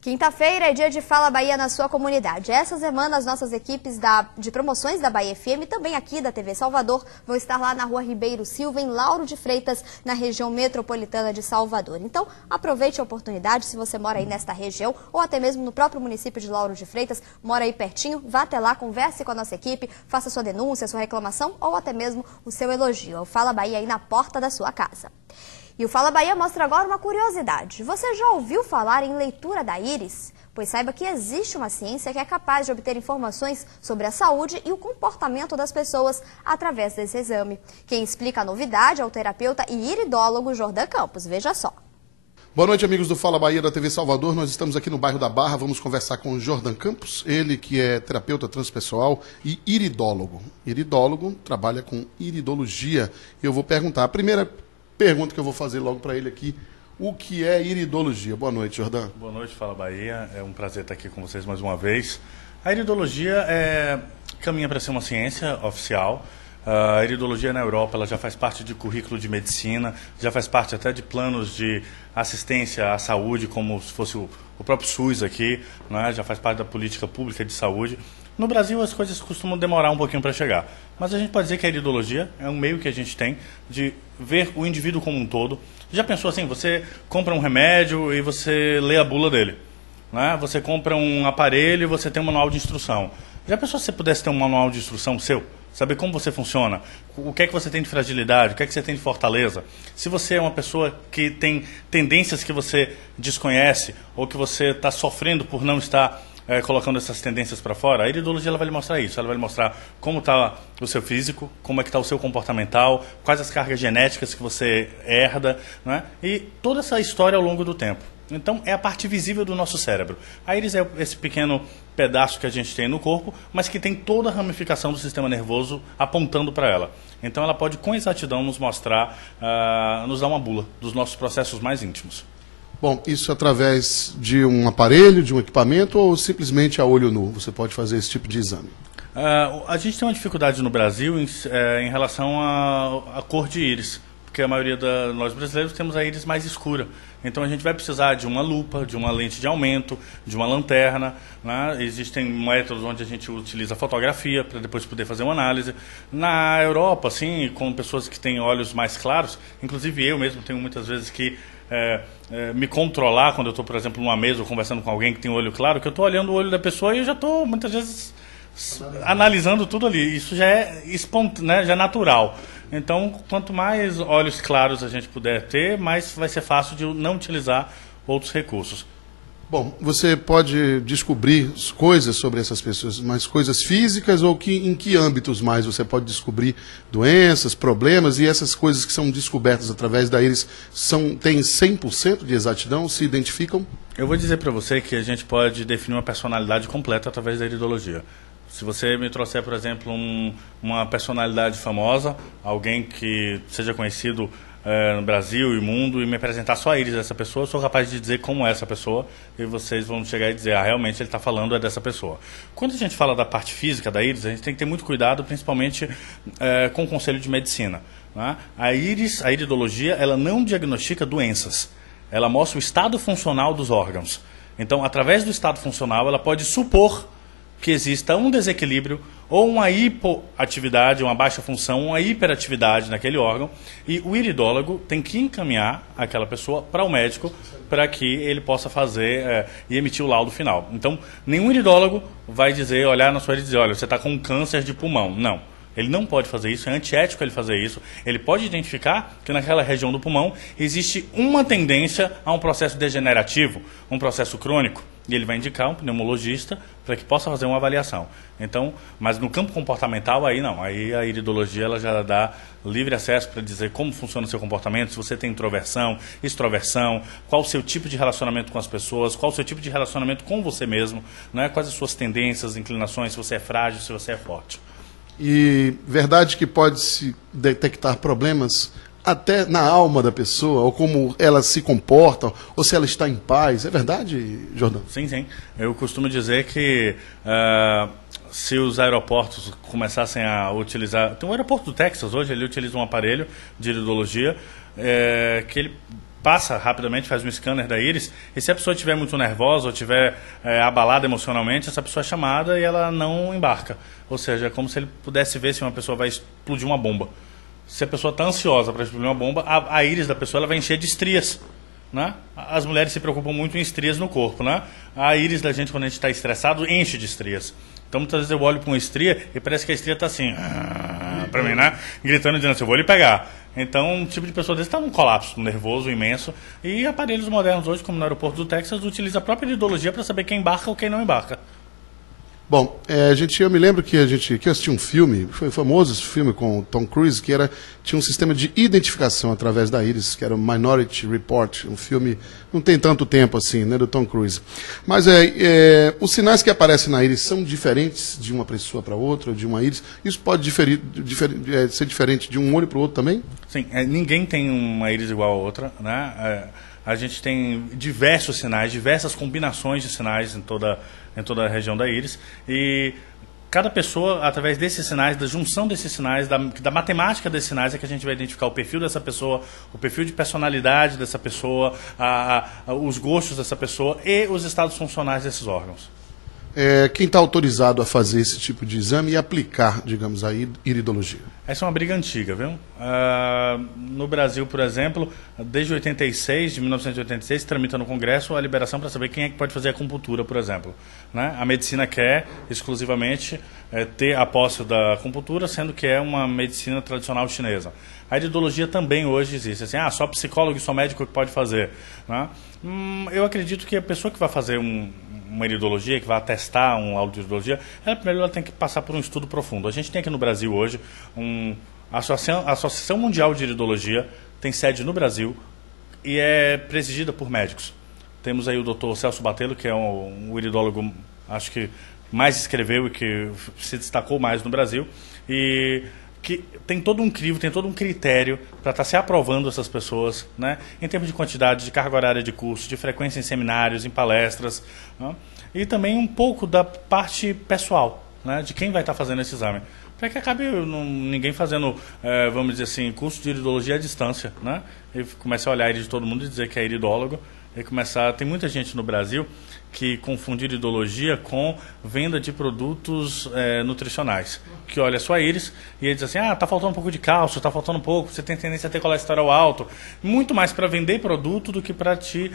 Quinta-feira é dia de Fala Bahia na sua comunidade. Essa semana as nossas equipes de promoções da Bahia FM, também aqui da TV Salvador, vão estar lá na Rua Ribeiro Silva, em Lauro de Freitas, na região metropolitana de Salvador. Então, aproveite a oportunidade, se você mora aí nesta região, ou até mesmo no próprio município de Lauro de Freitas, mora aí pertinho, vá até lá, converse com a nossa equipe, faça sua denúncia, sua reclamação ou até mesmo o seu elogio. O Fala Bahia aí na porta da sua casa. E o Fala Bahia mostra agora uma curiosidade. Você já ouviu falar em leitura da íris? Pois saiba que existe uma ciência que é capaz de obter informações sobre a saúde e o comportamento das pessoas através desse exame. Quem explica a novidade é o terapeuta e iridólogo Jordan Campos. Veja só. Boa noite, amigos do Fala Bahia da TV Salvador. Nós estamos aqui no bairro da Barra. Vamos conversar com o Jordan Campos, ele que é terapeuta transpessoal e iridólogo. Iridólogo trabalha com iridologia. Eu vou perguntar, a primeira pergunta que eu vou fazer logo para ele aqui, o que é iridologia? Boa noite, Jordan. Boa noite, Fala Bahia. É um prazer estar aqui com vocês mais uma vez. A iridologia caminha para ser uma ciência oficial. A iridologia na Europa ela já faz parte de currículo de medicina, já faz parte até de planos de assistência à saúde, como se fosse o próprio SUS aqui, né? Já faz parte da política pública de saúde. No Brasil as coisas costumam demorar um pouquinho para chegar, mas a gente pode dizer que a iridologia é um meio que a gente tem de ver o indivíduo como um todo. Já pensou assim, você compra um remédio e você lê a bula dele, né? Você compra um aparelho e você tem um manual de instrução. Já pensou se você pudesse ter um manual de instrução seu? Saber como você funciona, o que é que você tem de fragilidade, o que é que você tem de fortaleza. Se você é uma pessoa que tem tendências que você desconhece ou que você está sofrendo por não estar colocando essas tendências para fora, a iridologia ela vai lhe mostrar isso. Ela vai lhe mostrar como está o seu físico, como é que está o seu comportamental, quais as cargas genéticas que você herda, né? E toda essa história ao longo do tempo. Então, é a parte visível do nosso cérebro. A íris é esse pequeno pedaço que a gente tem no corpo, mas que tem toda a ramificação do sistema nervoso apontando para ela. Então, ela pode, com exatidão, nos mostrar, nos dar uma bula dos nossos processos mais íntimos. Bom, isso através de um aparelho, de um equipamento ou simplesmente a olho nu? Você pode fazer esse tipo de exame? A gente tem uma dificuldade no Brasil em relação à cor de íris, porque a maioria de nós brasileiros temos a íris mais escura. Então a gente vai precisar de uma lupa, de uma lente de aumento, de uma lanterna, né? Existem métodos onde a gente utiliza fotografia para depois poder fazer uma análise. Na Europa, assim, com pessoas que têm olhos mais claros, inclusive eu mesmo tenho muitas vezes que me controlar quando eu estou, por exemplo, numa mesa ou conversando com alguém que tem um olho claro, que eu estou olhando o olho da pessoa e eu já estou, muitas vezes, analisando tudo ali. Isso já é né, já é natural. Então, quanto mais olhos claros a gente puder ter, mais vai ser fácil de não utilizar outros recursos. Bom, você pode descobrir coisas sobre essas pessoas, mas coisas físicas ou em que âmbitos mais você pode descobrir doenças, problemas, e essas coisas que são descobertas através da íris têm 100% de exatidão, se identificam? Eu vou dizer para você que a gente pode definir uma personalidade completa através da iridologia. Se você me trouxer, por exemplo, uma personalidade famosa, alguém que seja conhecido no Brasil e mundo, e me apresentar só a íris dessa pessoa, eu sou capaz de dizer como é essa pessoa, e vocês vão chegar e dizer, realmente ele está falando dessa pessoa. Quando a gente fala da parte física da íris, a gente tem que ter muito cuidado, principalmente com o conselho de medicina, né? A iridologia, ela não diagnostica doenças, ela mostra o estado funcional dos órgãos. Então, através do estado funcional, ela pode supor que exista um desequilíbrio ou uma hipoatividade, uma baixa função, uma hiperatividade naquele órgão, e o iridólogo tem que encaminhar aquela pessoa para o médico para que ele possa fazer e emitir o laudo final. Então, nenhum iridólogo vai dizer, olhar na sua íris e dizer, olha, você está com um câncer de pulmão. Não. Ele não pode fazer isso, é antiético ele fazer isso. Ele pode identificar que naquela região do pulmão existe uma tendência a um processo degenerativo, um processo crônico. E ele vai indicar um pneumologista para que possa fazer uma avaliação. Então, mas no campo comportamental, aí não. Aí a iridologia ela já dá livre acesso para dizer como funciona o seu comportamento, se você tem introversão, extroversão, qual o seu tipo de relacionamento com as pessoas, qual o seu tipo de relacionamento com você mesmo, né? Quais as suas tendências, inclinações, se você é frágil, se você é forte. E verdade que pode-se detectar problemas até na alma da pessoa, ou como ela se comporta, ou se ela está em paz. É verdade, Jordan? Sim, sim. Eu costumo dizer que se os aeroportos começassem a utilizar... Tem um aeroporto do Texas hoje, ele utiliza um aparelho de iridologia que ele passa rapidamente, faz um scanner da íris, e se a pessoa estiver muito nervosa ou estiver abalada emocionalmente, essa pessoa é chamada e ela não embarca. Ou seja, é como se ele pudesse ver se uma pessoa vai explodir uma bomba. Se a pessoa está ansiosa para explodir uma bomba, a íris da pessoa ela vai encher de estrias. Né? As mulheres se preocupam muito em estrias no corpo. Né? A íris da gente, quando a gente está estressado, enche de estrias. Então, muitas vezes eu olho para uma estria e parece que a estria está assim, para mim, né? Gritando, dizendo assim, eu vou lhe pegar. Então, um tipo de pessoa desse está num colapso nervoso imenso. E aparelhos modernos hoje, como no aeroporto do Texas, utiliza a própria iridologia para saber quem embarca ou quem não embarca. Bom, eu me lembro que eu assisti um filme, foi famoso esse filme com o Tom Cruise, que tinha um sistema de identificação através da íris, que era o Minority Report, um filme, não tem tanto tempo assim, né, do Tom Cruise. Mas os sinais que aparecem na íris são diferentes de uma pessoa para outra, de uma íris? Isso pode ser diferente de um olho para o outro também? Sim, ninguém tem uma íris igual a outra, né? A gente tem diversos sinais, diversas combinações de sinais em toda a região da íris, e cada pessoa, através desses sinais, da junção desses sinais, da matemática desses sinais, é que a gente vai identificar o perfil dessa pessoa, o perfil de personalidade dessa pessoa, os gostos dessa pessoa e os estados funcionais desses órgãos. Quem está autorizado a fazer esse tipo de exame e aplicar, digamos, a iridologia? Essa é uma briga antiga, viu? No Brasil, por exemplo, desde 1986, tramita no Congresso a liberação para saber quem é que pode fazer acupuntura, por exemplo. Né? A medicina quer exclusivamente ter a posse da acupuntura, sendo que é uma medicina tradicional chinesa. A iridologia também hoje existe. Assim, só psicólogo e só médico que pode fazer. Né? Eu acredito que a pessoa que vai fazer uma iridologia, que vai atestar uma autoiridologia, primeiro ela tem que passar por um estudo profundo. A gente tem aqui no Brasil hoje a Associação Mundial de Iridologia, tem sede no Brasil e é presidida por médicos. Temos aí o Dr. Celso Batello, que é um iridólogo, acho que mais escreveu e que se destacou mais no Brasil, e que tem todo um crivo, tem todo um critério para estar se aprovando essas pessoas, né? Em termos de quantidade, de carga horária de curso, de frequência em seminários, em palestras, né? E também um pouco da parte pessoal, né? De quem vai estar fazendo esse exame. Para que acabe ninguém fazendo, vamos dizer assim, curso de iridologia à distância, né? E comece a olhar a íris de todo mundo e dizer que é iridólogo. Tem muita gente no Brasil que confunde iridologia com venda de produtos nutricionais. Que olha a sua íris e ele diz assim, está faltando um pouco de cálcio, está faltando um pouco, você tem tendência a ter colesterol alto. Muito mais para vender produto do que para te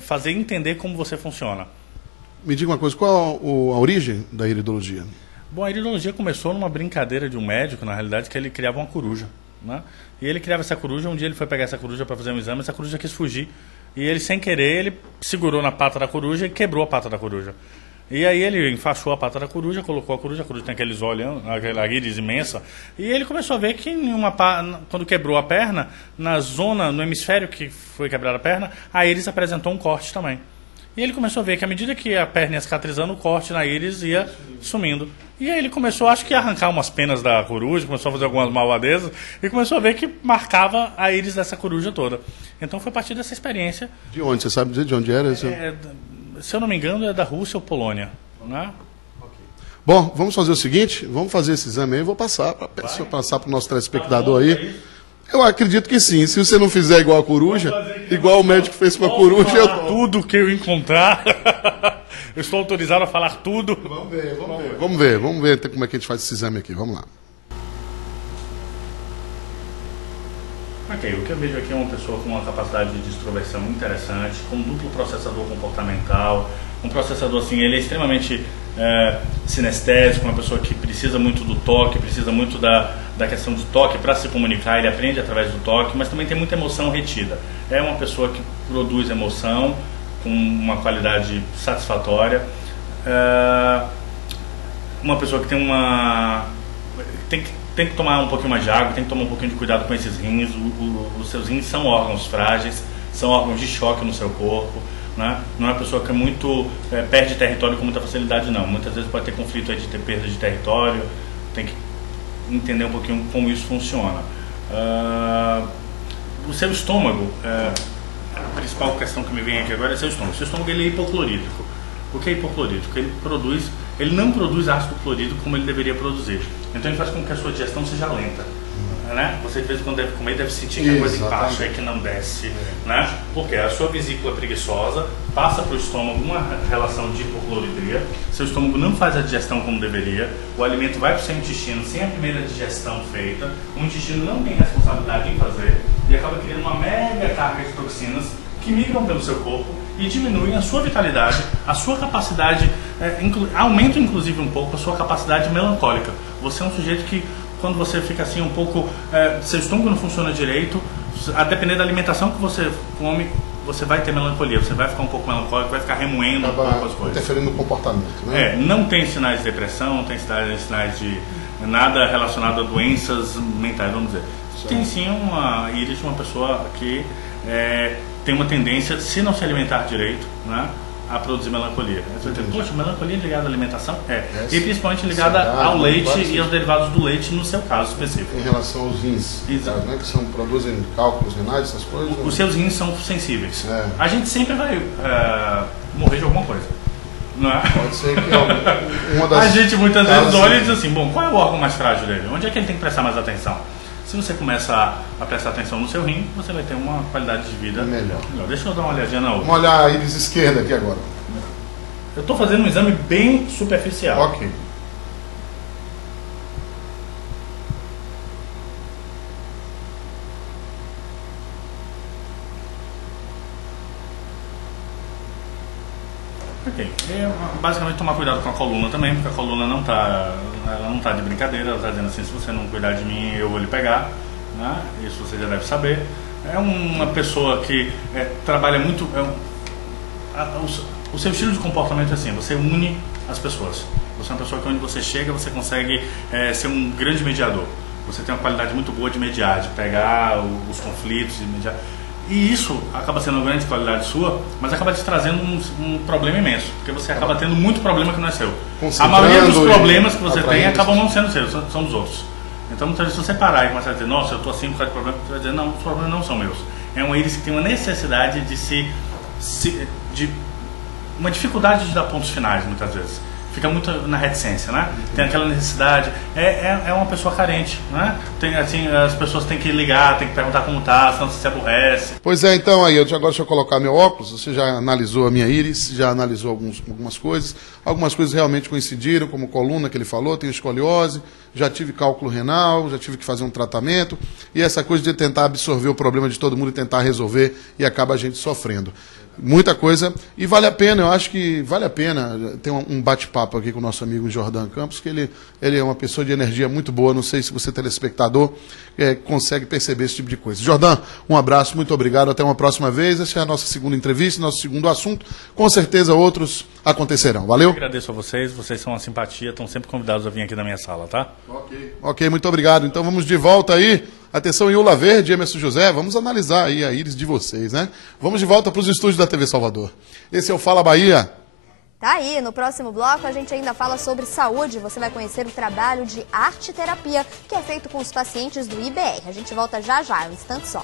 fazer entender como você funciona. Me diga uma coisa, qual a origem da iridologia? Bom, a iridologia começou numa brincadeira de um médico, na realidade, que ele criava uma coruja. Né? E ele criava essa coruja, um dia ele foi pegar essa coruja para fazer um exame, essa coruja quis fugir. E ele, sem querer, ele segurou na pata da coruja e quebrou a pata da coruja. E aí ele enfaixou a pata da coruja, colocou a coruja tem aqueles olhos, aquela íris imensa, e ele começou a ver que quando quebrou a perna, no hemisfério que foi quebrada a perna, a íris apresentou um corte também. E ele começou a ver que à medida que a perna ia cicatrizando, o corte na íris ia sumindo. E aí ele começou, acho que a arrancar umas penas da coruja, começou a fazer algumas malvadezas, e começou a ver que marcava a íris dessa coruja toda. Então foi a partir dessa experiência. De onde? Você sabe dizer de onde era? Se eu não me engano, é da Rússia ou Polônia. Né? Okay. Bom, vamos fazer o seguinte, vamos fazer esse exame aí, eu vou passar para o nosso telespectador aí. Eu acredito que sim. Se você não fizer igual a coruja, igual o médico fez com a coruja, eu tô. Tudo que eu encontrar. Eu estou autorizado a falar tudo. Vamos ver como é que a gente faz esse exame aqui. Vamos lá. Ok, o que eu vejo aqui é uma pessoa com uma capacidade de extroversão interessante, com um duplo processador comportamental, um processador assim, ele é extremamente sinestésico, uma pessoa que precisa muito do toque, precisa muito da questão de toque para se comunicar, ele aprende através do toque, mas também tem muita emoção retida. É uma pessoa que produz emoção com uma qualidade satisfatória, uma pessoa que tem que tomar um pouquinho mais de água, tem que tomar um pouquinho de cuidado com esses rins. Os seus rins são órgãos frágeis, são órgãos de choque no seu corpo. Né? Não é uma pessoa que perde território com muita facilidade, não. Muitas vezes pode ter conflito aí de ter perda de território, tem que entender um pouquinho como isso funciona. O seu estômago, a principal questão que me vem aqui agora é seu estômago. O seu estômago ele é hipoclorídrico. O que é hipoclorídrico? Ele não produz ácido clorídrico como ele deveria produzir. Então ele faz com que a sua digestão seja lenta. né? Você de vez em quando deve comer e deve sentir que a coisa embaixo é que não desce, né? Porque a sua vesícula é preguiçosa, passa para o estômago uma relação de hipocloridria, seu estômago não faz a digestão como deveria, o alimento vai para o seu intestino sem a primeira digestão feita, o intestino não tem responsabilidade em fazer e acaba criando uma mega carga de toxinas que migram pelo seu corpo e diminuem a sua vitalidade, a sua capacidade, aumenta inclusive um pouco a sua capacidade melancólica. Você é um sujeito que, quando você fica assim um pouco, seu estômago não funciona direito, a depender da alimentação que você come, você vai ter melancolia, você vai ficar um pouco melancólico, vai ficar remoendo um pouco as coisas. Interferindo no comportamento, né? Não tem sinais de depressão, não tem sinais de nada relacionado a doenças mentais, vamos dizer. Tem sim uma íris de uma pessoa que tem uma tendência, se não se alimentar direito, né, a produzir melancolia. Poxa, melancolia ligada à alimentação? E principalmente ligada ao leite e aos derivados do leite, no seu caso específico. Em relação aos rins, né, que produzem cálculos renais, essas coisas? Os seus rins são sensíveis. A gente sempre vai morrer de alguma coisa. Não é? Pode ser que uma das... A gente muitas vezes olha e diz assim, bom, qual é o órgão mais frágil dele? Onde é que ele tem que prestar mais atenção? Se você começar a prestar atenção no seu rim, você vai ter uma qualidade de vida melhor. Deixa eu dar uma olhadinha na outra. Vamos olhar a íris esquerda aqui agora. Eu estou fazendo um exame bem superficial. Ok. Ok. Basicamente tomar cuidado com a coluna também, porque a coluna não está de brincadeira, ela está dizendo assim, se você não cuidar de mim, eu vou lhe pegar, né? Isso você já deve saber. É uma pessoa que trabalha muito... o seu estilo de comportamento é assim, você une as pessoas. Você é uma pessoa que onde você chega, você consegue ser um grande mediador. Você tem uma qualidade muito boa de mediar, de pegar os conflitos, de mediar. E isso acaba sendo uma grande qualidade sua, mas acaba te trazendo um problema imenso, porque você acaba tendo muito problema que não é seu. A maioria dos problemas que você tem acabam não sendo seus, são dos outros. Então, muitas vezes, se você parar e começar a dizer, nossa, eu estou assim por causa de problema, você vai dizer, não, os problemas não são meus. É uma íris que tem uma necessidade de uma dificuldade de dar pontos finais, muitas vezes. Fica muito na reticência, né? Tem aquela necessidade, é uma pessoa carente, né? Tem, assim, as pessoas têm que ligar, têm que perguntar como tá, senão você se aborrece. Pois é, então aí, agora deixa eu colocar meu óculos, você já analisou a minha íris, já analisou algumas coisas realmente coincidiram, como coluna que ele falou, tenho escoliose, já tive cálculo renal, já tive que fazer um tratamento, e essa coisa de tentar absorver o problema de todo mundo e tentar resolver, e acaba a gente sofrendo. Muita coisa, e vale a pena, eu acho que vale a pena ter um bate-papo aqui com o nosso amigo Jordan Campos, que ele é uma pessoa de energia muito boa, não sei se você, telespectador, consegue perceber esse tipo de coisa. Jordan, um abraço, muito obrigado, até uma próxima vez, essa é a nossa segunda entrevista, nosso segundo assunto, com certeza outros acontecerão, valeu? Eu agradeço a vocês são uma simpatia, estão sempre convidados a vir aqui na minha sala, tá? Ok, muito obrigado, então vamos de volta aí. Atenção, Iula Verde, Emerson José, vamos analisar aí a íris de vocês, né? Vamos de volta para os estúdios da TV Salvador. Esse é o Fala Bahia. Tá aí, no próximo bloco a gente ainda fala sobre saúde. Você vai conhecer o trabalho de arte-terapia que é feito com os pacientes do IBR. A gente volta já já, um instante só.